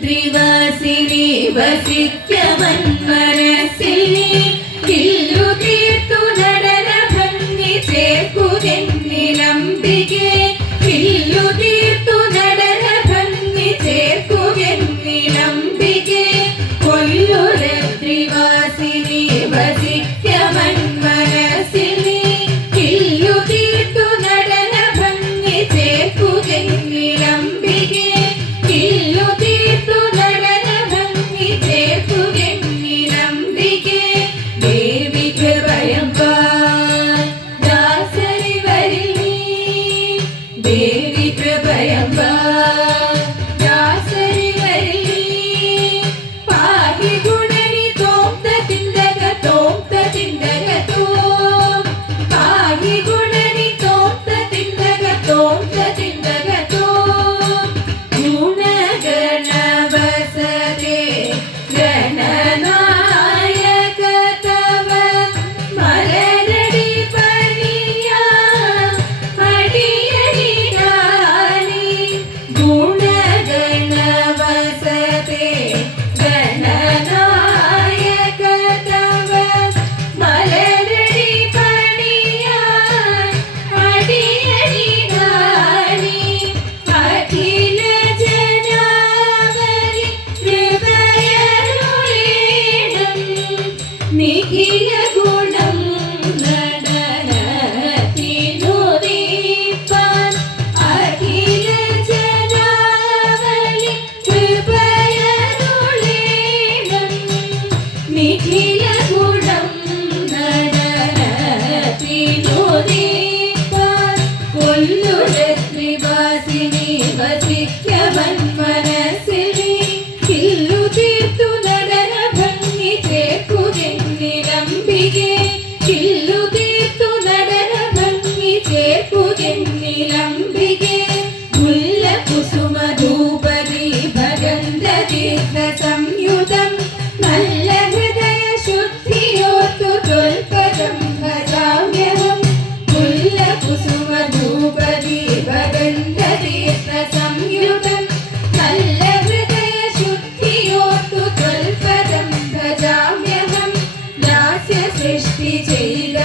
ദ്രിവാസിനി വസിക്കവൻ മനസ്സിൽ ഇല്ലു തീർത്തു നടന ഭംഗി ചേർക്കുകെന്നിലംബികെ ഇല്ലു തീർത്തു നടന ഭംഗി ചേർക്കുകെന്നിലംബികെ കൊല്ലുര ദ്രിവാസിനി വസിക്കവൻ മനസ്സിൽ ഇല്ലു തീർത്തു നടന ഭംഗി ചേർക്കുകെന്നിലംബികെ സംയുതം നല്ല ഹൃദയ ശുദ്ധിയോർത്തു തൊൽപദം ഭജാമ്യഹം മുല്ലകുസുമധൂപദീ ഭഗന്ധതീർത്ഥ സംയുതം നല്ല ഹൃദയ ശുദ്ധിയോർത്തു തൊൽപദം ഭജാമ്യഹം ദാസ്യ സൃഷ്ടി ചെയ്ത